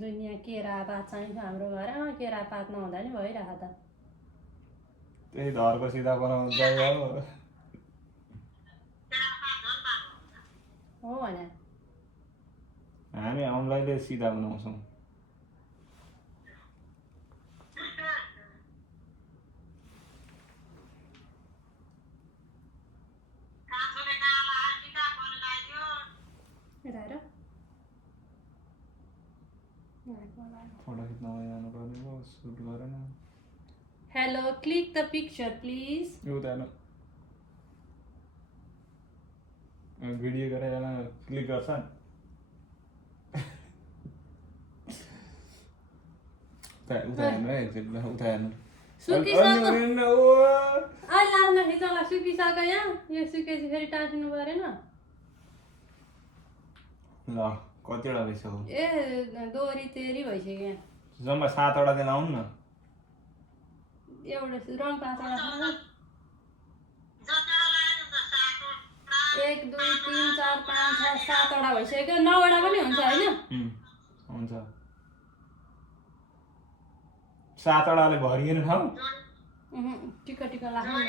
दुनियाँ केरा पात चाहिन्छ हाम्रो घरमा केरा पात नहुँदा नि भइरहेको त त्यही धरको सिधा बनाउनु चाहियो हो भने हामी औँलाले सिधा बनाउँछौँ फोटो खिच्न जानु पर्ने हो सुट गरेन hello click the picture please उता भिडियो गरेर क्लिक गर्छ उता हेर्नु है एकचोटि उता हेर्नु सुकिसक्यो अहिले लास्टमा खिचौँला सुकिसक्यो यहाँ यो सुकेपछि फेरि टाँसिनु परेन ल कतिवटा भइसक्यो ए दोहोरी तेरी भइसक्यो यहाँ जम्मा 7वटा दिन आउनु न एउटा रङ 5वटा छ 1 2 3 4 5 6 7वटा भइसक्यो 9वटा पनि हुन्छ होइन हुन्छ 7वटाले भरिएन ठाउँ टिका टिका लाग्नु न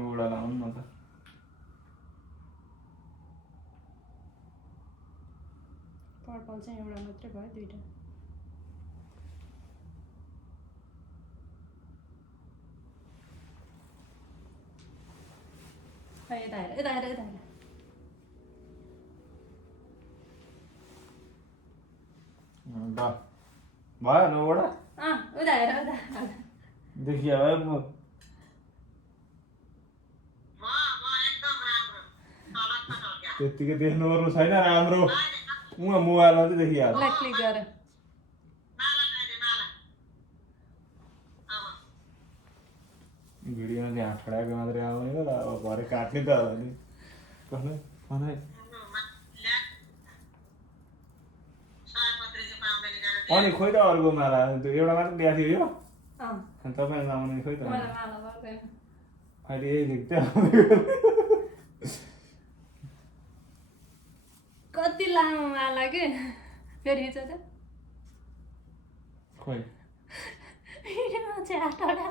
9वटा लाउनु न त पर्पल चाहिँ एउटा मात्रै भयो दुईटा यता हेर यता हेर यता हेर ल भयो 9वटा उता हेर उता देखियो है म त्यतिकै देख्नु पर्नु छैन राम्रो उहाँ मोबाइलमा चाहिँ देखिहाल्छ ल क्लिक गर भिडियोमा चाहिँ हात खडाएको मात्रै आउने हो अब भरे काट्ने त होला नि कसले अनि खोइ त अर्को माला त्यो एउटा मात्र ल्याएको थियो यो अनि तपाईँ लाउने खोइ त अहिले यही देख्थ्यो कति लामो माला के फेरि हिजो त खोइ चाहिँ 8वटा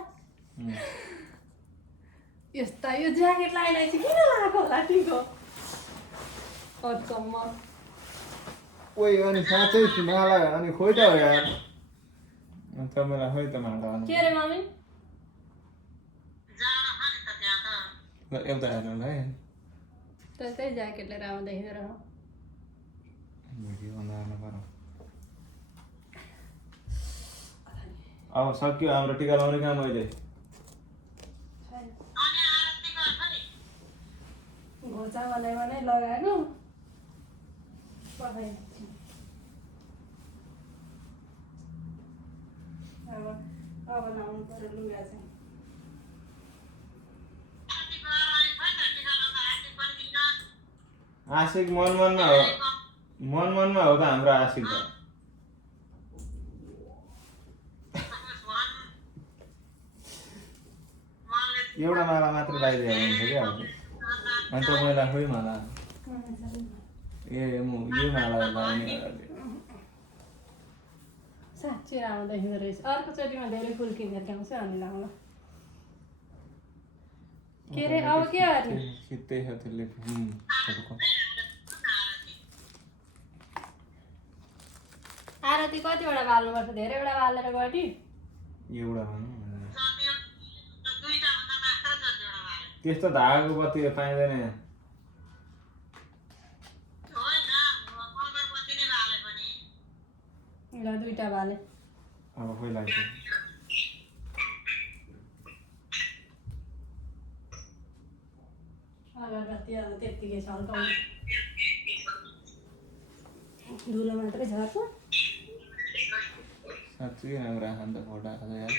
यस्ता यो ज्याकेट लगाइलाई चाहिँ किन लगाएको होला तिम्रो अचम्म ओइ अनि साँच्चै माला अनि खोइ त हो यार तपाईँलाई खोइ त माला के अरे मम्मी ल एउटा हेर्नु ल है त्यही ज्याकेट लिएर आउँदाखेरि रह भिडियो बनाउनु पर्यो अब सक्यो हाम्रो टिका लाउने काम अहिले घोचा बनाइ लगाएको अब लाउनु पर्यो लुगा चाहिँ आशिक मन मनमा हो त हाम्रो आशिक त एउटा माला मात्र लगाइदियो हुन्छ क्या अब अनि तपाईँलाई खोइ माला ए म यो माला लगाउने साँच्चै राम्रो देखिँदो रहेछ अर्कोचोटिमा धेरै फुल किनेर ल्याउँछ अनि लाउँला के अरे अब के गर्ने खिच्दै छ त्यसले आरती कतिवटा बाल्नुपर्छ धेरैवटा बालेर गटी एउटा भनौँ त्यस्तो धागो बत्ती पाइँदैन यहाँ ल 2टा बाले अब खोइ लाग्छ अगरबत्ती अब त्यत्तिकै छल्काउने धुलो मात्रै झर्छ साँच्चै राम्रो आँखा त फोटो आएको छ यार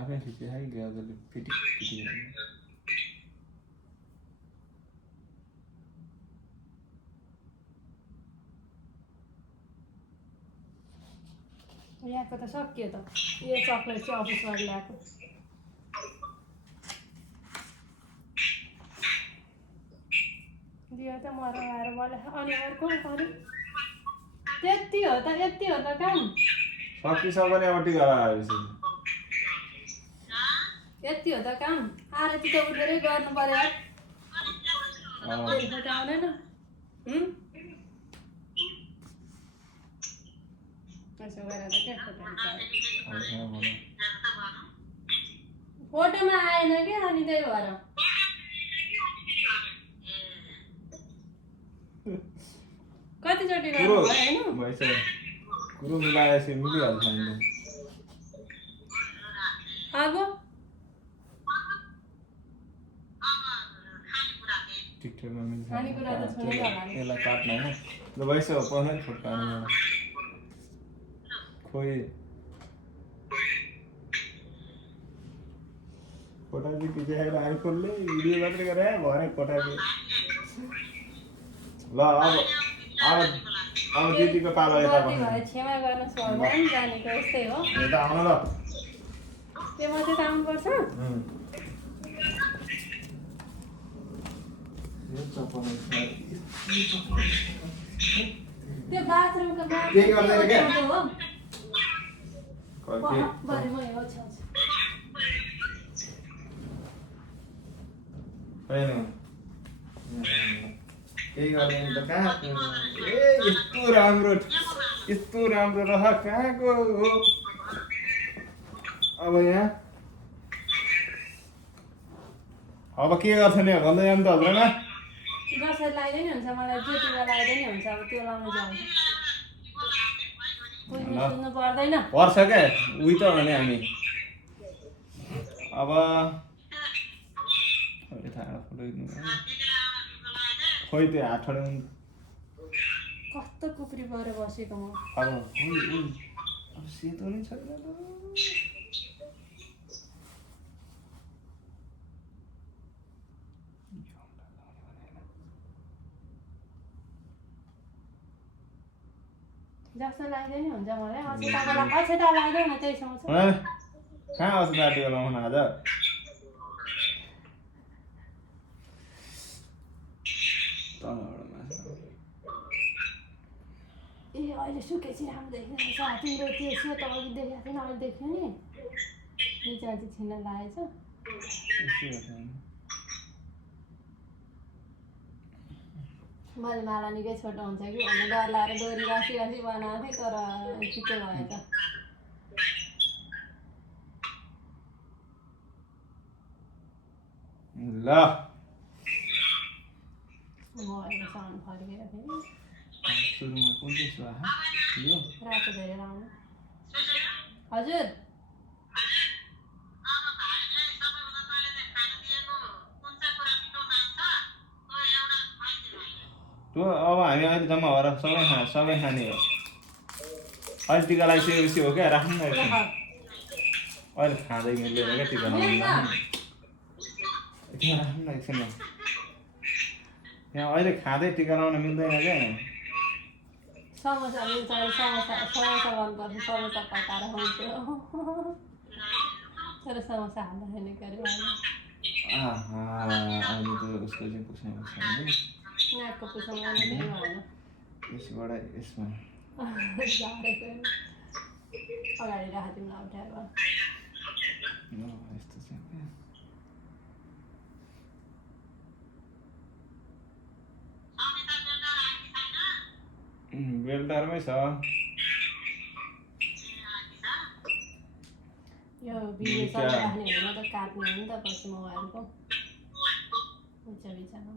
आफै खिचिहाल्यो ग्याजले पिटी पिटी यहाँको त सकियो त यो चक्लेट चाहिँ अफिसबाट ल्याएको दियो त मरो आएर बोले अनि अर्को अरू त्यति हो त यति हो त काम सकिसक्यो अब टिका लगाएपछि यति हो त काम आरती त उठेरै गर्नु पर्यो यार फोटो आउँदैन यसो गरेर त के फोटो फोटोमा आएन कि अनि त्यही भएर कतिचोटि गर्नु भयो होइन भइसक्यो कुरो मिलाएपछि मिलिहाल्छ नि आगो टिकटकमा मिल्छ खानेकुरा त छुनै होला नि यसलाई काट्न होइन ल भइसक्यो पर्दैन फुट्काउनु खोइ कोटाबी देखाएर आइफोनले भिडियो मात्रै गरे भरे कोटाबी ल अब दिदीको पालो यता क्षमा गर्न सक्दैन जानेको यस्तै हो यता आउन ल त्यो मात्रै त आउनुपर्छ त्यो बाथरुमको केही गर्दैन क्या हो बारेमा यो छ होइन केही गर्दैन त कहाँ ए यस्तो राम्रो रह कहाँको हो अब यहाँ अब के गर्छ नि भन्दै जानु त हजुरमा दसैँ लगाइदिए नि हुन्छ मलाई ज्योतिमा लगाइदिए नि हुन्छ अब त्यो लाउनु जान्छ बुझ्नु पर्दैन पर्छ क्या उही त भने हामी अब खोइ त्यो हात छोड्यो कस्तो कुप्री परेर बसेको म अब सेतो नै छैन जस्तो लाग्दै नि हुन्छ मलाई अक्षता लाग्दैन त्यही सोच कहाँ आउँछ दाटीको लाउन आज ए अहिले सुकेपछि राम्रो देखिँदैछ तिम्रो त्यो सेतो अघि देखेको थिएन अहिले देख्यो नि निचा चाहिँ छिन्न लागेछ मैले माला निकै छोटो हुन्छ कि भन्ने डर लगाएर डोरी रसी बनाएको थिएँ तर छिटो भयो त ल मोबाइलको साउन्ड फर्केर फेरि सुरुमा कुन चाहिँ स्वाहा यो रातो धेरै लाउनु हजुर त्यो अब हामी अहिले जम्मा भएर सबै खाने हो अहिले टिका लगाइसकेपछि हो क्या राख्नु न एकछिन अहिले खाँदै मिलेर क्या टिका लगाउनु राख्नु न एकछिन यहाँ अहिले खाँदै टिका लगाउन मिल्दैन क्या समोसा मिल्छ समोसा गर्नुपर्छ समोसा पकाएर खान्छु तर समोसा हाल्दाखेरि गऱ्यो अहिले त उसको चाहिँ पुछ्ने नाकको पुछाउनु नै भएन यसबाट यसमा अगाडि राखेको तिमीलाई उठाएर यस्तो चाहिँ बेल्टारमै छ यो भिडियो चलाइराख्ने होइन त काट्ने हो नि त पछि मोबाइलको बिचमा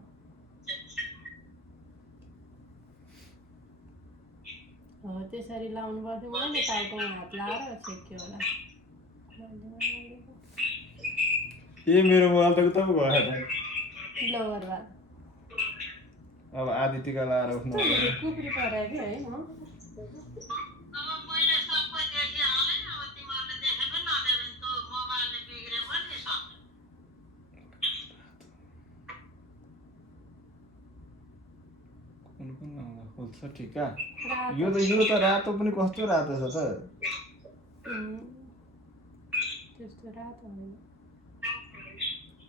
हो त्यसरी लाउनु पर्थ्यो मैले टाउकोमा हात लाएर छेक्यो होला ए मेरो मोबाइल त उता पो गयो त ल बर्बाद अब आधी टिका लगाएर उठ्नु कुप्री परायो कि है म कुन लाउँदा खोल्छ टिका यो त रातो पनि कस्तो रातो छ त त्यस्तो रातो होइन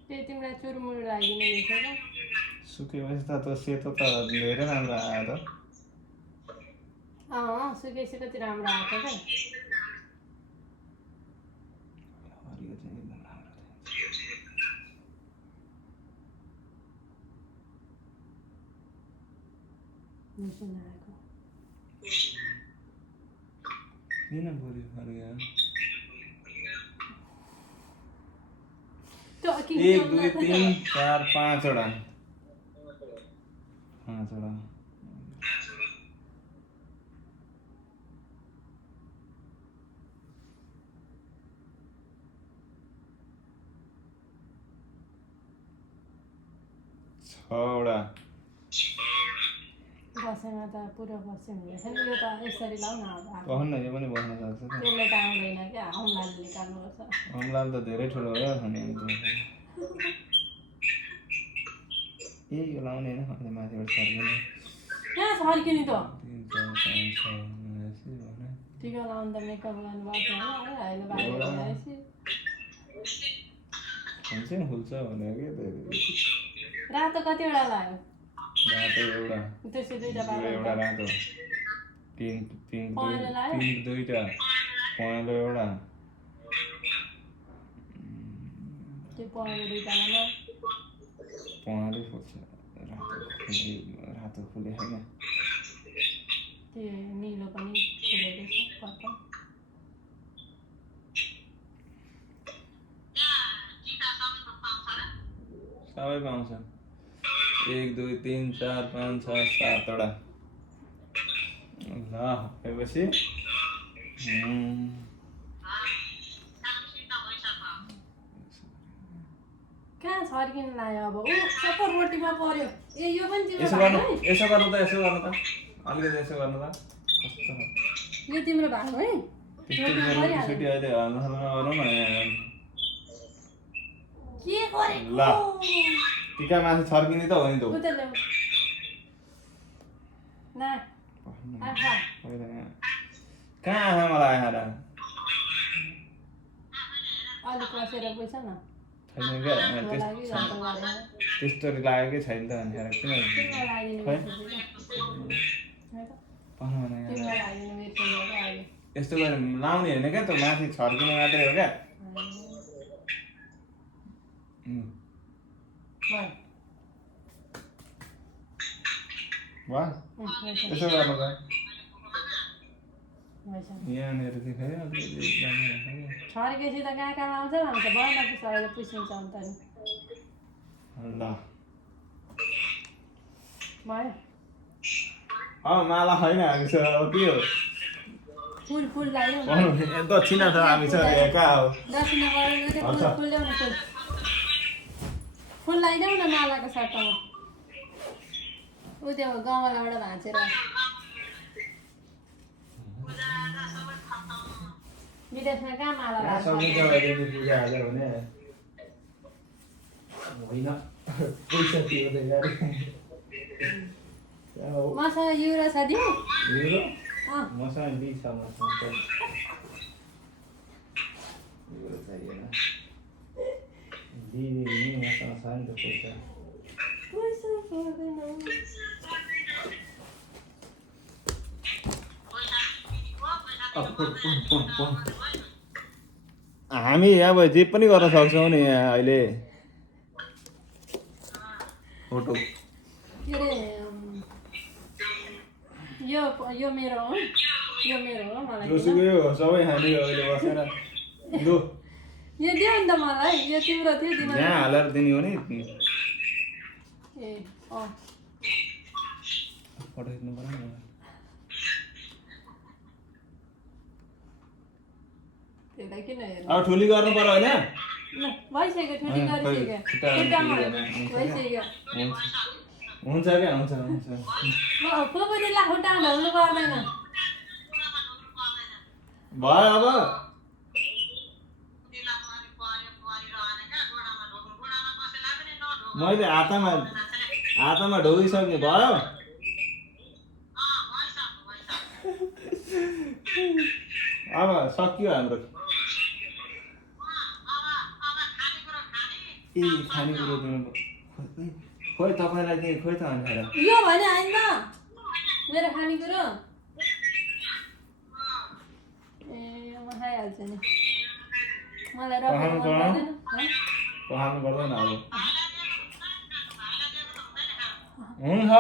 त्यही तिमीलाई चुरमुर लागिने रहेछ क्या सुकेपछि त त्यो सेतो त धेरै राम्रो आयो त सुकेपछि कति राम्रो आएको क्या हरियो चाहिँ एकदम राम्रो मिसिन आएको किन बोल्यो हरियो 1 2 3 4 5 वटा 5 वटा छवटा बसेमा त पुरो बस्यो हुँदैछ नि यो त यसरी लाउ न अब बस्न यो पनि बस्न सक्छ त त्यसले त आउँदैन क्या औँलाले निकाल्नुपर्छ अमलाल त धेरै ठुलो हो यार भने ए यो लाउने होइन अहिले माथिबाट सर्किने कहाँ छर्किने त 3 4 5 6 9 टिका लाउनु त मेकअप गर्नु भएको होइन अहिले बाहिर ल्याएपछि हुन्छ नि खुल्छ भनेको के रातो कतिवटा लाग्यो रातो एउटा त्यसो दुईवटा एउटा रातो पिङ्क दुईवटा पहेँलो एउटा त्यो पहेँलो दुईवटामा पहेँलो फुल्छ रातो फुले होइन त्यो निलो पनि फुलेको छ पर्पल सबै पाउँछ 1 2 3 4 5 6 7 वटा ल भएपछि कहाँ छर्किनु लाग्यो अब सबै रोटीमा पर्यो ए यो पनि तिम्रो यसो भाइ गर्नु है यसो गर्नु त अलिकति यसो गर्नु त कस्तो यो तिम्रो भाइ है त्यस्तो रोटी अहिले हाल्नु गरौँ न के गरेको ल टिका माथि छर्किने त हो नि त उता ल्याऊ ना आहा कहाँ आँखा मलाई आएर अलिक बसेर बुझ्छ न छैन क्या त्यो लागि जस्तो गरेर त्यस्तो लागेकै छैन त भनेर किन तिम्रो लागि नि खै? तिम्रो लागि नि मेरो लागि यस्तो गरेर लाउने होइन क्या त माथि छर्किने मात्रै हो क्या वाह यसो गर्नु त यहाँनिर देखायो छर्केपछि त कहाँ कहाँ आउँछ भन्छ भएन कि अहिले पुसिन्छ अन्त नि ल भयो माला होइन हामीसँग अब के हो फुल फुल लाग्यो दक्षिणा त हामीसँग कहाँ हो दक्षिणा गरेर फुल ल्याउनु फुल लगाइदेऊ न मालाको सट्टामा ऊ त्यो गमलाबाट भाँचेर विदेशमा कहाँ माला लाग्छ पूजा हाल्यो भने होइन पैसा तिर्दै मसँग युरो छ दिउँ मसँग बी छ मसँग युरो चाहिएन दिदी मसँग छ नि त पैसा हामी अब जे पनि गर्न सक्छौँ नि यहाँ अहिले फोटो के अरे यो मेरो हो मलाई जोसुकै हो सबै खाने हो अहिले बसेर लु यो दियो नि त मलाई यो तिम्रो थियो दिन यहाँ हालेर दिने हो नि ए फोटो खिच्नु पर्यो नि त्यसलाई किन हेर्नु अब ठुली गर्नु पर्यो होइन ल भइसक्यो ठुली गरिसक्यो खुट्टामा भइसक्यो हुन्छ क्या हुन्छ फुलकोटीलाई खुट्टामा ढल्नु पर्दैन भयो अब मैले हातमा ढोगिसकेँ भयो अब सकियो हाम्रो ए खानेकुरो दिनु खोइ तपाईँलाई चाहिँ खोइ त भनेर यो भने होइन त मेरो खानेकुरो ए म खाइहाल्छु नि मलाई पखाल्नु रक्सी पर्दैन? पर्दैन पखाल्नु पर्दैन अब हुन्छ